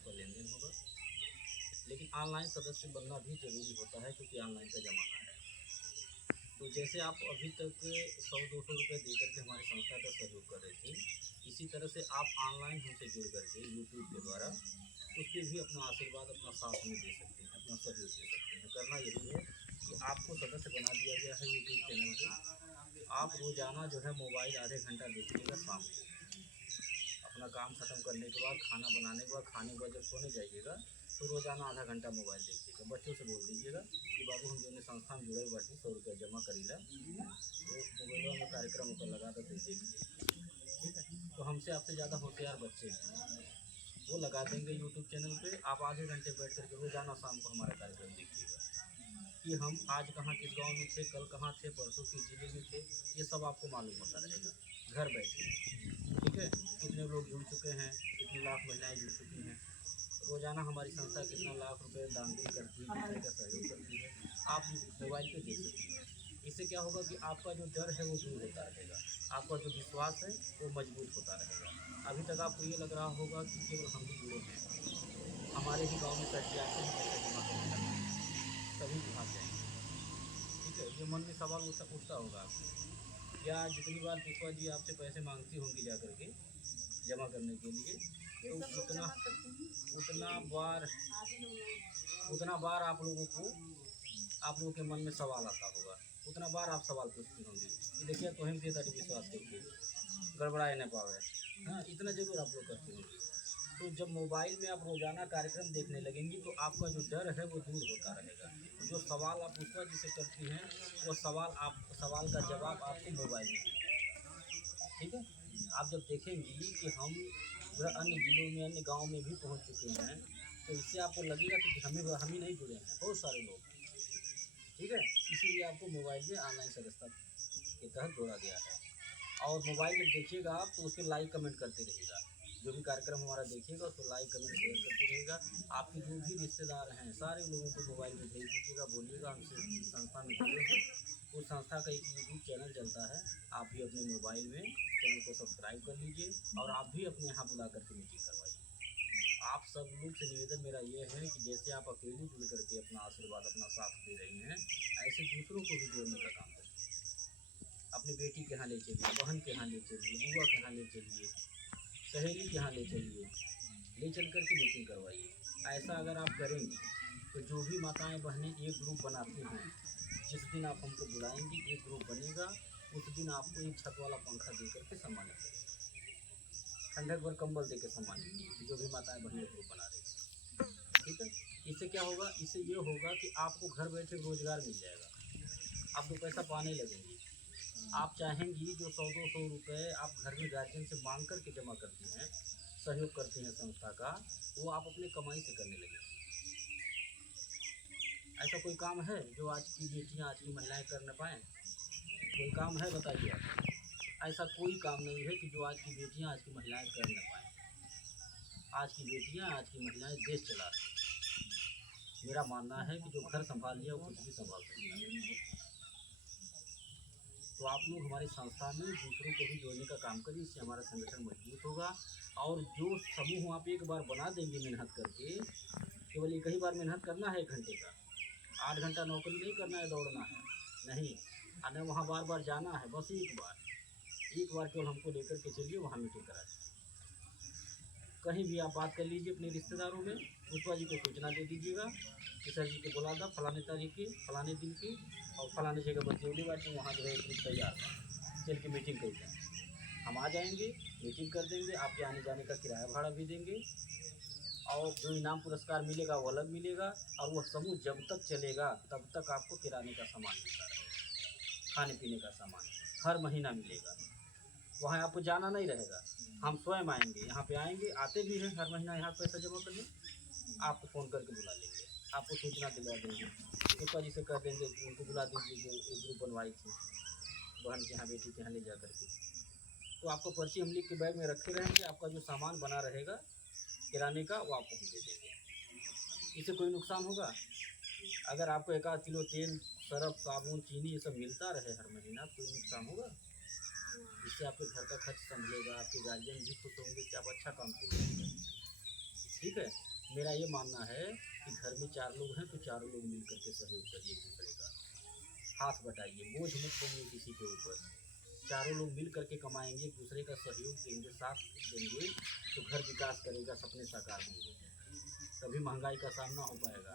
आपका लेन देन होगा। लेकिन ऑनलाइन सदस्य बनना भी ज़रूरी होता है क्योंकि ऑनलाइन का ज़माना है। तो जैसे आप अभी तक 100-200 रुपये दे करके हमारी संस्था का सहयोग कर रहे थे, इसी तरह से आप ऑनलाइन हमसे जुड़ करके यूट्यूब के द्वारा उस पर भी अपना आशीर्वाद, अपना साथ में दे सकते हैं, अपना सहयोग दे सकते हैं। करना यही है कि आपको सदस्य बना दिया गया है यूट्यूब चैनल पे। आप रोज़ाना जो है मोबाइल आधे घंटा देखिएगा शाम को, अपना काम ख़त्म करने के बाद, खाना बनाने के बाद, खाने के बाद जब सोने जाइएगा तो रोज़ाना आधा घंटा मोबाइल देखिएगा। बच्चों से बोल दीजिएगा कि बाबू हम जो संस्था में जुड़े बाटी 100 रुपया जमा करीला, तो मोबाइलों में कार्यक्रम ऊपर लगा तो देखिए। ठीक है, तो हमसे आपसे ज़्यादा होशियार बच्चे हैं, वो लगा देंगे यूट्यूब चैनल पे। आप आधे घंटे बैठ करके रोज़ाना शाम को हमारा कार्यक्रम देखिएगा कि हम आज कहाँ किस गांव में थे, कल कहाँ थे, परसों किस जिले में थे, ये सब आपको मालूम होता रहेगा घर बैठे। ठीक है, कितने लोग जुड़ चुके हैं, कितनी लाख महिलाएं जुड़ चुकी हैं, रोज़ाना हमारी संस्था कितना लाख रुपए दान भी करती है, दूसरे का सहयोग करती है, आप मोबाइल पे देख सकते हैं। इससे क्या होगा कि आपका जो डर है वो दूर होता रहेगा, आपका जो विश्वास है वो मजबूत होता रहेगा। अभी तक आपको ये लग रहा होगा कि केवल हम ही जुड़े हैं, हमारे ही गाँव में सर जी आते हैं पैसा जमा करने लगते हैं, तभी वहाँ जाएंगे। ठीक है, ये मन में सवाल उठता होगा आपके, या जितनी बार पुष्पा जी आपसे पैसे मांगती होंगी जा करके जमा करने के लिए, तो उतना बार आप लोगों के मन में सवाल आता होगा, उतना बार आप सवाल पूछती होंगी कि देखिए तो हम के तारी विश्वास करके गड़बड़ाए न पावे। हाँ, इतना जरूर आप लोग करती होंगी। तो जब मोबाइल में आप रोज़ाना कार्यक्रम देखने लगेंगी तो आपका जो डर है वो दूर होता रहेगा। जो सवाल आप पुष्पा जी से करती हैं वो सवाल का जवाब आपको मोबाइल में मिलेगा। ठीक है, आप जब देखेंगी कि हम जो है अन्य जिलों में, अन्य गाँव में भी पहुँच चुके हैं, तो इससे आपको लगेगा कि हम ही नहीं जुड़े हैं, बहुत सारे लोग। ठीक है, इसीलिए आपको मोबाइल में ऑनलाइन सदस्यता के तहत जोड़ा गया है। और मोबाइल में देखिएगा आप तो उस पर लाइक कमेंट करते रहिएगा, जो भी कार्यक्रम हमारा देखिएगा उस पर लाइक कमेंट शेयर करते रहेगा। आपके जो भी रिश्तेदार हैं सारे लोगों को मोबाइल में भेज दीजिएगा, बोलिएगा हमसे इस संस्था में जुड़े हैं। उस संस्था का एक यूट्यूब चैनल चलता है, आप भी अपने मोबाइल में चैनल को सब्सक्राइब कर लीजिए और आप भी अपने यहाँ बुला करके मीटिंग करवाइए। आप सब लोग से निवेदन मेरा ये है कि जैसे आप अकेले जुड़ करके अपना आशीर्वाद, अपना साथ दे रही हैं, ऐसे दूसरों को भी जोड़ने का काम करिए। अपनी बेटी के यहाँ ले चलिए, बहन के यहाँ ले चलिए, बुआ के यहाँ ले चलिए, सहेली के यहाँ ले चलिए, ले चल कर के मीटिंग करवाइए। ऐसा अगर आप करेंगे तो जो भी माताएं बहनें एक ग्रुप बनाती हैं, जिस दिन आप हमको बुलाएंगी एक ग्रुप बनेगा, उस दिन आपको एक छत वाला पंखा दे करके सम्मानित करेंगे, ठंडक भर कंबल दे के सम्मानित कीजिए, जो भी माताएं बहनें ग्रुप बना रही हैं। ठीक है, इससे क्या होगा, इससे ये होगा कि आपको घर बैठे रोजगार मिल जाएगा, आप 2 पैसा पाने लगेंगे। आप चाहेंगी जो 100-200 रुपये आप घर में गार्जियन से मांग करके जमा करती हैं, सहयोग करती हैं संस्था का, वो आप अपने कमाई से करने लगेंगे। ऐसा कोई काम है जो आज की बेटियां, आज की महिलाएं कर न पाएँ? कोई काम है बताइए आप? ऐसा कोई काम नहीं है कि जो आज की बेटियां, आज की महिलाएं कर न पाएँ। आज की बेटियां, आज की महिलाएं देश चला रही हैं। मेरा मानना है कि जो घर संभाल लिया वो कुछ भी संभाल सकता है। तो आप लोग हमारी संस्था में दूसरों को भी जोड़ने का काम करिए, इससे हमारा संगठन मजबूत होगा। और जो समूह आप एक बार बना देंगे मेहनत करके, केवल एक ही बार मेहनत करना है 1 घंटे का, 8 घंटा नौकरी नहीं करना है, दौड़ना है नहीं, और वहाँ बार बार जाना है, बस एक बार केवल हमको लेकर के चलिए, वहाँ मीटिंग करा दीजिए। कहीं भी आप बात कर लीजिए अपने रिश्तेदारों में, पुष्पा जी को सूचना दे दीजिएगा कि सर जी को बुला दो फलाने तारीख की, फलाने दिन की, और फलाने जगह बच्चे बाटी, वहाँ जो है ग्रुप तैयार है, चल के मीटिंग करते हैं। हम आ जाएंगे, मीटिंग कर देंगे, आपके आने जाने का किराया भाड़ा भी देंगे, और जो इनाम पुरस्कार मिलेगा वो अलग मिलेगा। और वह समूह जब तक चलेगा तब तक आपको किराने का सामान मिलता रहेगा, खाने पीने का सामान हर महीना मिलेगा। वहाँ आपको जाना नहीं रहेगा, हम स्वयं आएंगे, यहाँ पे आएंगे, आते भी हैं हर महीना यहाँ पैसा जमा करने, आपको फ़ोन करके बुला लेंगे, आपको सूचना दिलवा देंगे, पुष्पा जी से कह देंगे कि उनको बुला दीजिए जो एक ग्रुप बनवाई थी बहन के यहाँ, बेटी के यहाँ ले जा करके। तो आपको पर्ची हम लिख के बैग में रखे रहेंगे, आपका जो सामान बना रहेगा किराने का वो आपको हम दे देंगे। इससे कोई नुकसान होगा? अगर आपको 1 आध किलो तेल, सरफ, साबुन, चीनी ये सब मिलता रहे हर महीना, कोई नुकसान होगा? इससे आपके घर का खर्च संभलेगा, आपके गार्जियन भी खुश होंगे कि आप अच्छा काम कर रहे हैं। ठीक है, मेरा ये मानना है कि घर में 4 लोग हैं तो चारों लोग मिल करके सहयोग करिए एक दूसरे का, हाथ बटाइए, बोझ मत बनिए किसी के ऊपर। चारों लोग मिल करके कमाएंगे, एक दूसरे का सहयोग देंगे, साथ देंगे, तो घर विकास करेगा, सपने साकार होंगे, तभी महंगाई का सामना हो पाएगा।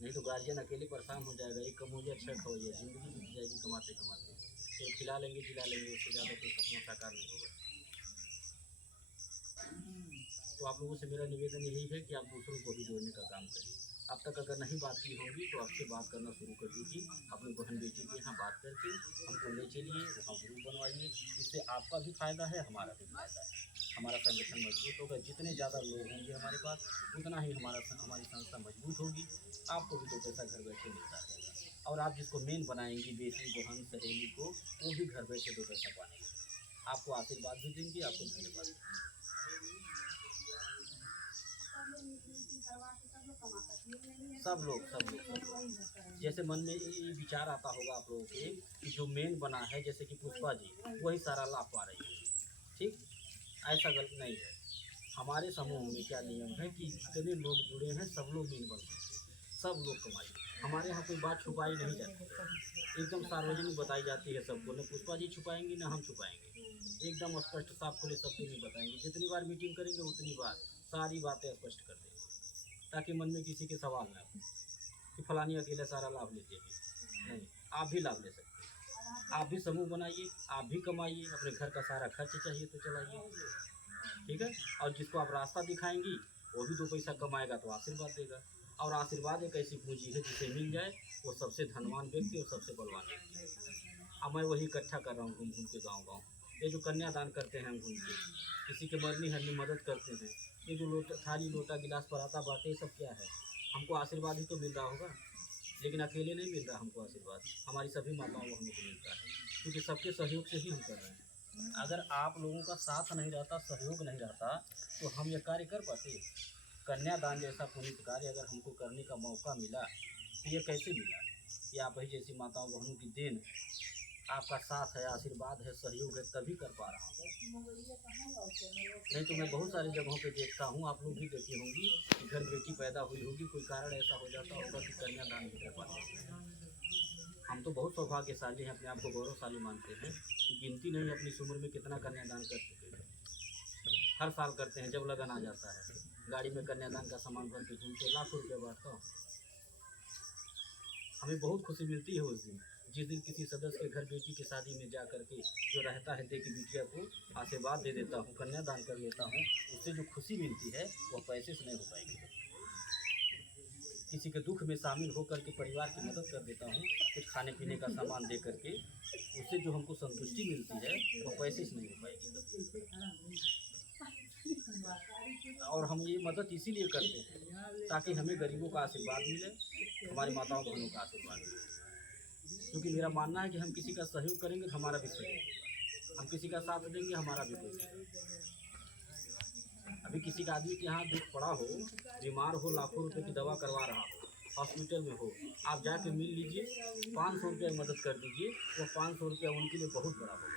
नहीं तो गार्जियन अकेले परेशान हो जाएगा, एक कम हो जाए 6 खो जाए, ज़िंदगी बीत जाएगी कमाते कमाते, तो खिला लेंगे जिला लेंगे, उससे ज़्यादा कोई सपना साकार नहीं होगा। तो आप लोगों से मेरा निवेदन यही है कि आप दूसरों को भी जोड़ने का काम करिए। अब तक अगर नहीं बात की होगी तो आपसे बात करना शुरू कर दीजिए, अपनी बहन बेटी के यहाँ बात करके हमको ले चलिए, वहाँ ग्रुप बनवाइए, इससे आपका भी फ़ायदा है, हमारा भी फ़ायदा है, हमारा संगठन मजबूत होगा। जितने ज़्यादा लोग होंगे हमारे पास, उतना ही हमारी संस्था मजबूत होगी, आपको भी 2 पैसा घर बैठे मिलता रहेगा, और आप जिसको मेन बनाएंगी, बेटी बहन सहेली को, वो भी घर बैठे 2 पैसा पाएंगे, आपको आशीर्वाद भी देंगे, आपको धन्यवाद देंगे। सब लोग जैसे मन में ये विचार आता होगा आप लोगों के कि जो मेन बना है, जैसे कि पुष्पा जी, वही सारा लाभ पा रही है, ठीक, ऐसा गलत नहीं है। हमारे समूह में क्या नियम है कि जितने लोग जुड़े हैं सब लोग मेन बन सकते हैं, सब लोग कमाइए। हमारे यहाँ कोई बात छुपाई नहीं जाती है, एकदम सार्वजनिक बताई जाती है सबको, न पुष्पा जी छुपाएंगे न हम छुपाएंगे, एकदम स्पष्ट साफ खुले शब्दों में बताएंगे। जितनी बार मीटिंग करेंगे उतनी बार सारी बातें स्पष्ट कर देंगे, ताकि मन में किसी के सवाल ना हो कि फलानी अकेले सारा लाभ लेती है। नहीं, आप भी लाभ ले सकते हैं, आप भी समूह बनाइए, आप भी कमाइए, अपने घर का सारा खर्च चाहिए तो चलाइए, ठीक है। और जिसको आप रास्ता दिखाएंगी वो भी 2 पैसा कमाएगा तो आशीर्वाद देगा, और आशीर्वाद एक ऐसी पूंजी है जिसे मिल जाए वो सबसे धनवान व्यक्ति और सबसे बलवान व्यक्ति है। अब मैं वही इकट्ठा कर रहा हूँ घूम घूम के गाँव-गाँव, ये जो कन्यादान करते हैं हम घूम के, किसी के मरनी हरनी मदद करते हैं, ये जो लोटा थाली लोटा गिलास पराता बांटे, ये सब क्या है? हमको आशीर्वाद ही तो मिल रहा होगा, लेकिन अकेले नहीं मिल रहा हमको आशीर्वाद, हमारी सभी माताओं को हमको मिलता है, क्योंकि सबके सहयोग से ही हम कर रहे हैं। अगर आप लोगों का साथ नहीं रहता, सहयोग नहीं रहता, तो हम ये कार्य कर पाते? कन्यादान जैसा पुनीत कार्य अगर हमको करने का मौका मिला तो ये कैसे मिला? ये आप ही जैसी माताओं बहनों की देन, आपका साथ है, आशीर्वाद है, सहयोग है, तभी कर पा रहा हूँ। नहीं तो मैं बहुत सारी जगहों पे देखता हूँ, आप लोग भी देखी होंगी कि घर बेटी पैदा हुई होगी, कोई कारण ऐसा हो जाता होगा कि कन्यादान नहीं कर पाते। हम तो बहुत सौभाग्यशाली हैं, अपने आप को गौरवशाली मानते हैं कि गिनती नहीं अपनी इस उम्र में कितना कन्यादान कर चुके हैं। हर साल करते हैं, जब लगन आ जाता है गाड़ी में कन्यादान का सामान भर के घूमते, लाखों रुपये बांटता हूँ। हमें बहुत खुशी मिलती है उस दिन, जिस दिन किसी सदस्य के घर बेटी की शादी में जा करके जो रहता है दे के बिटिया को आशीर्वाद दे देता हूँ, कन्यादान कर लेता हूँ, उससे जो खुशी मिलती है वह पैसे से नहीं हो पाएगी। किसी के दुख में शामिल होकर के परिवार की मदद कर देता हूँ, कुछ खाने पीने का सामान दे करके, उससे जो हमको संतुष्टि मिलती है वो पैसे से नहीं हो पाएगी। और हम ये मदद इसीलिए करते हैं ताकि हमें गरीबों का आशीर्वाद मिले, हमारी माताओं बहनों का आशीर्वाद मिले। क्योंकि मेरा मानना है कि हम किसी का सहयोग करेंगे तो हमारा भी सहयोग होगा, हम किसी का साथ देंगे हमारा भी कोई देगा। अभी किसी का आदमी के यहाँ दुख पड़ा हो, बीमार हो, लाखों रुपए की दवा करवा रहा हो, हॉस्पिटल में हो, आप जाके मिल लीजिए, 500 रुपये मदद कर दीजिए, वो 500 रुपया उनके लिए बहुत बड़ा होगा।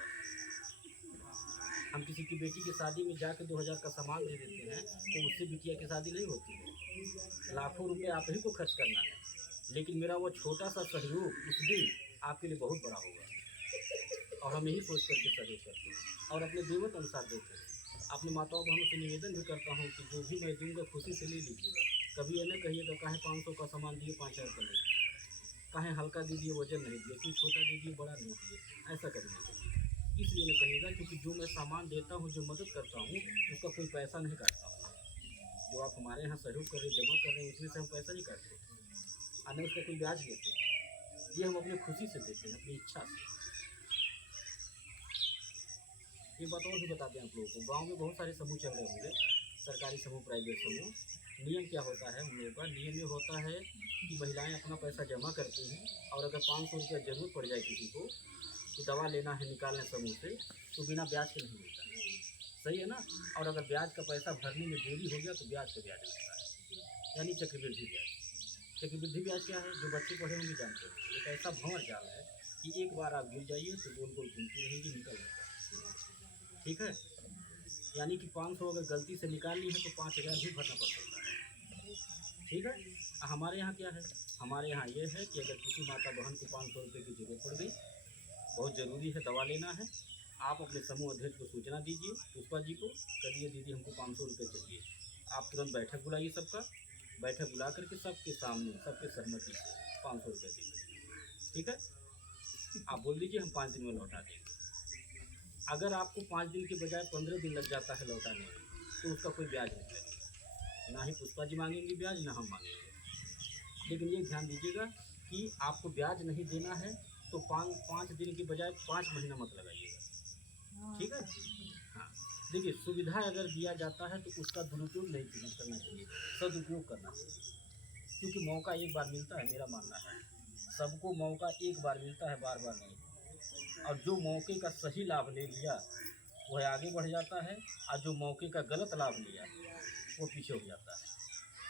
हम किसी की बेटी की शादी में जाके 2000 का सामान दे देते हैं तो उससे बिटिया की शादी नहीं होती है, लाखों रुपए आप ही को खर्च करना है, लेकिन मेरा वो छोटा सा सहयोग उस दिन आपके लिए बहुत बड़ा होगा। और हम यही सोच करके सहयोग करते हैं और अपने ज़रूरत अनुसार देते हैं। अपने माताओं बहनों से निवेदन भी करता हूँ कि जो भी मैं दूँगा खुशी से ले लीजिएगा, कभी ये न कहिएगा काहे 500 का सामान दिए 5000 का नहीं दिए, काहे हल्का दे दिए वजन नहीं दिए, क्यों छोटा दे दिए बड़ा नहीं दिए, ऐसा कभी नहीं कहिएगा। इसलिए न कहिएगा क्योंकि जो मैं सामान देता हूँ, जो मदद करता हूँ, उसका कोई पैसा नहीं काटता हूँ। जो आप हमारे यहाँ सहयोग कर रहे हैं, जमा कर रहे हैं, उसमें से हम पैसा नहीं काटते और न उसका कोई ब्याज लेते हैं। ये हम अपनी खुशी से देते हैं, अपनी इच्छा से। ये बात और भी बताते हैं आप लोगों को, गांव में बहुत सारे समूह चल रहे होंगे, सरकारी समूह, प्राइवेट समूह। नियम क्या होता है उन लोगों का? नियम ये होता है कि महिलाएं अपना पैसा जमा करती हैं और अगर 500 रुपया जरूरत पड़ जाए किसी को कि दवा लेना है निकालने समूह से, तो बिना ब्याज के नहीं मिलता है। सही है ना? और अगर ब्याज का पैसा भरने में देरी हो गया तो ब्याज का ब्याज लगता है, यानी चक्रवृद्धि ब्याज। चक्रवृद्धि ब्याज क्या है? जो बच्चे पढ़े होंगे जानते हैं। एक ऐसा भंवर जाल है कि एक बार आप गिर जाइए तो गोल गोल घूमती रहेगी, निकल जाता है। ठीक है, यानी कि 500 अगर गलती से निकाल ली है तो 5000 भी भरना पड़ सकता है। ठीक है। हमारे यहाँ क्या है, हमारे यहाँ ये है कि अगर किसी माता बहन को 500 रुपये की जरूरत पड़ गई, बहुत ज़रूरी है, दवा लेना है, आप अपने समूह अध्यक्ष को सूचना दीजिए, पुष्पा जी को, कहिए दीदी हमको 500 रुपये चाहिए। आप तुरंत बैठक बुलाइए सबका, बैठक बुला करके सबके सामने सबके सहमति से 500 रुपये दीजिए, ठीक है। आप बोल दीजिए हम 5 दिन में लौटा देंगे। अगर आपको 5 दिन के बजाय 15 दिन लग जाता है लौटाने में, तो उसका कोई ब्याज नहीं लगेगा, ना ही पुष्पा जी मांगेंगे ब्याज, ना हम मांगेंगे। लेकिन ये ध्यान दीजिएगा कि आपको ब्याज नहीं देना है तो 5 दिन के बजाय 5 महीना मत लगाइएगा, ठीक है। हाँ, देखिए सुविधा अगर दिया जाता है तो उसका दुरुपयोग नहीं करना चाहिए, सदुपयोग करना चाहिए, क्योंकि मौका एक बार मिलता है, मेरा मानना है सबको मौका एक बार मिलता है, बार बार नहीं। और जो मौके का सही लाभ ले लिया वह आगे बढ़ जाता है, और जो मौके का गलत लाभ लिया वो पीछे हो जाता है।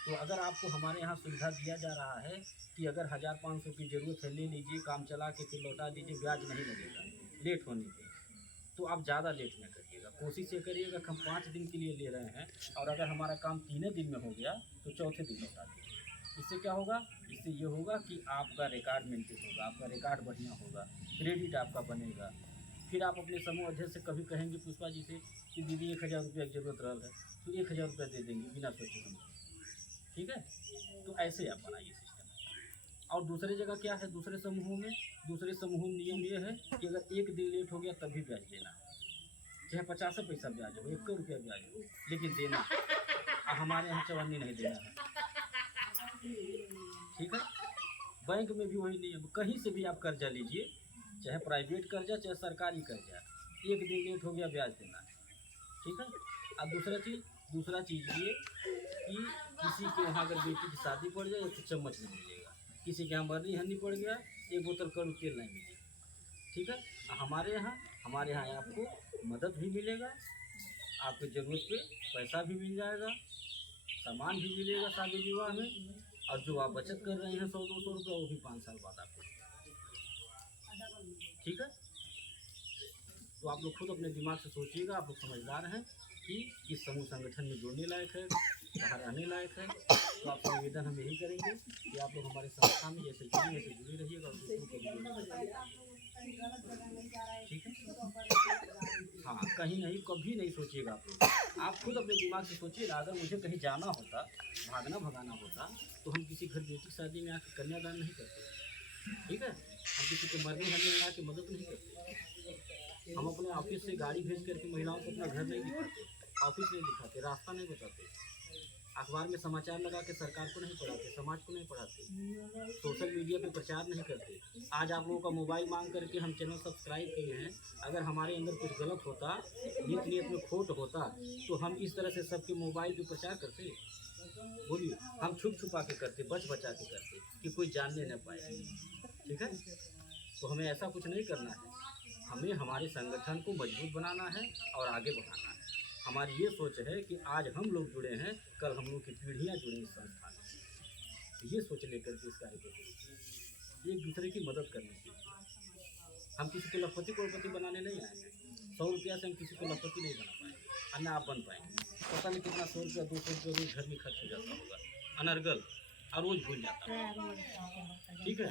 तो अगर आपको हमारे यहाँ सुविधा दिया जा रहा है कि अगर 1500 की ज़रूरत है ले लीजिए, काम चला के फिर लौटा दीजिए, ब्याज नहीं लगेगा लेट होने के, तो आप ज़्यादा लेट न करिएगा, कोशिश ये करिएगा कि हम 5 दिन के लिए ले रहे हैं और अगर हमारा काम 3 दिन में हो गया तो चौथे दिन लौटा दीजिए। इससे क्या होगा, इससे ये होगा कि आपका रिकॉर्ड मेंटेन होगा, आपका रिकॉर्ड बढ़िया होगा, क्रेडिट आपका बनेगा। फिर आप अपने समूह अध्यक्ष से कभी कहेंगे पुष्पा जी से कि दीदी 1000 रुपये की जरूरत रहा है तो 1000 रुपये दे देंगे बिना सोचे समझे, ठीक है। तो ऐसे आप बनाइए सिस्टम। और दूसरी जगह क्या है, दूसरे समूहों में नियम ये है कि अगर 1 दिन लेट हो गया तभी ब्याज देना है, चाहे 50 पैसा ब्याज हो, 1 रुपया ब्याज हो, लेकिन देना है। हमारे यहाँ चवन्नी नहीं देना है, ठीक है। बैंक में भी वही नियम, कहीं से भी आप कर्जा लीजिए, चाहे प्राइवेट कर्जा चाहे सरकारी कर्जा, 1 दिन लेट हो गया ब्याज देना है, ठीक है। अब दूसरा चीज़ ये कि किसी के वहाँ अगर बेटी की शादी पड़ जाए तो चम्मच नहीं मिलेगा, किसी के यहाँ मरनी हरनी पड़ गया 1 बोतल कड़ू तेल नहीं मिलेगा, ठीक है। हमारे यहाँ आपको मदद भी मिलेगा, आपकी ज़रूरत पे पैसा भी मिल जाएगा, सामान भी मिलेगा शादी विवाह में, और जो आप बचत कर रहे हैं 100-200 रुपये वो भी 5 साल बाद आपको, ठीक है। तो आप लोग खुद अपने दिमाग से सोचिएगा, आप लोग समझदार हैं कि इस समूह संगठन में जुड़ने लायक है, बाहर रहने लायक है। तो आपसे निवेदन हम यही करेंगे कि आप लोग हमारे संस्था में जैसे जुड़ी रहिएगा और दूसरों को भी जोड़िएगा, ठीक है। हाँ, कहीं नहीं कभी नहीं सोचिएगा आप लोग, आप खुद अपने दिमाग से सोचिएगा। अगर मुझे कहीं जाना होता, भागना भगाना होता, तो हम किसी घर बेटी शादी में आकर कन्यादान नहीं करते, ठीक है। हम किसी को मरने हरने में आके मदद नहीं करते, हम अपने ऑफिस से गाड़ी भेज करके महिलाओं को अपना घर नहीं दिखाते, ऑफिस नहीं दिखाते, रास्ता नहीं बताते, अखबार में समाचार लगा के सरकार को नहीं पढ़ाते, समाज को नहीं पढ़ाते, सोशल मीडिया पे प्रचार नहीं करते। आज आप लोगों का मोबाइल मांग करके हम चैनल सब्सक्राइब किए हैं, अगर हमारे अंदर कुछ गलत होता, नीयत में खोट होता, तो हम इस तरह से सबके मोबाइल पे प्रचार करते? बोलिए, हम छुप छुपा के करते, बच बचा के करते कि कोई जानने न पाए, ठीक है। तो हमें ऐसा कुछ नहीं करना है, हमें हमारे संगठन को मजबूत बनाना है और आगे बढ़ाना है। हमारी ये सोच है कि आज हम लोग जुड़े हैं, कल हम लोग की पीढ़ियाँ जुड़े इस संस्थान में, ये सोच लेकर के इस कार्य को करें, एक दूसरे की मदद करने की। हम किसी को लखपति करोड़पति बनाने नहीं आए हैं, 100 रुपया से हम किसी को लखपति नहीं बना पाएंगे, और ना आप बन पाएंगे। पता नहीं कितना 100 रुपया 200 रुपया रोज घर में खर्च हो जाता होगा, अनर्गल, और रोज भूल जाता है, ठीक है।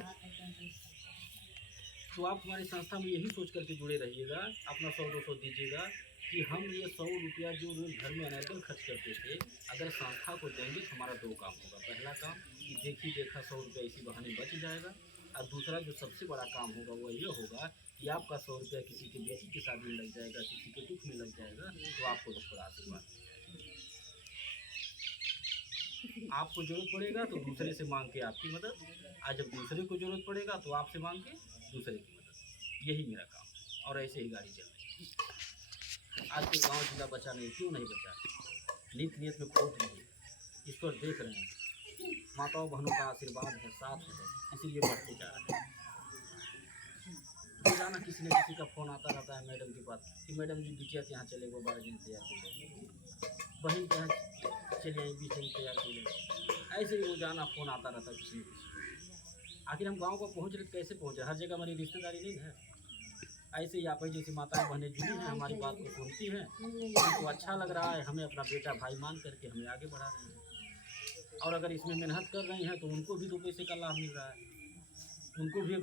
तो आप हमारी संस्था में यही सोच करके जुड़े रहिएगा, अपना 100-200 दीजिएगा कि हम ये 100 रुपया जो रोज घर में अनर्गल खर्च करते थे, अगर संस्था को देंगे तो हमारा 2 काम होगा। पहला काम कि देखी देखा 100 रुपया इसी बहाने बच जाएगा, और दूसरा जो सबसे बड़ा काम होगा वो ये होगा कि आपका 100 रुपया किसी की बेटी की शादी में लग जाएगा, किसी के दुख में लग जाएगा, तो आपको बहुत बड़ा आशीर्वाद। आपको जरूरत पड़ेगा तो दूसरे से मांग के आपकी मदद, आज जब दूसरे को जरूरत पड़ेगा तो आपसे मांग के दूसरे की मदद, यही मेरा काम है। और ऐसे ही गाड़ी चल रही है। आज के गांव जिला बचा नहीं, क्यों नहीं बचा? नीयत में खोट नहीं, इस पर देख रहे हैं, माताओं बहनों का आशीर्वाद है, साथ है, इसीलिए बढ़ते जा रहे हैं। रोजाना किसी न किसी का फ़ोन आता रहता है मैडम के पास कि मैडम जी बिटिया के यहाँ चले गए, 12 दिन तैयार कर ले, बहन के यहाँ चले आई 20 दिन तैयार कर ले, ऐसे ही रोजाना फ़ोन आता रहता है किसी न किसी। आखिर हम गांव को पहुँच रहे कैसे पहुँचे? हर जगह हमारी रिश्तेदारी नहीं है। ऐसे ही आप जैसी माताएं बहनें जुड़ी हैं, हमारी बात को सुनती हैं, उनको अच्छा लग रहा है, हमें अपना बेटा भाई मान करके हमें आगे बढ़ा रहे हैं। और अगर इसमें मेहनत कर रही हैं तो उनको भी 2 पैसे का लाभ मिल रहा है, उनको भी एक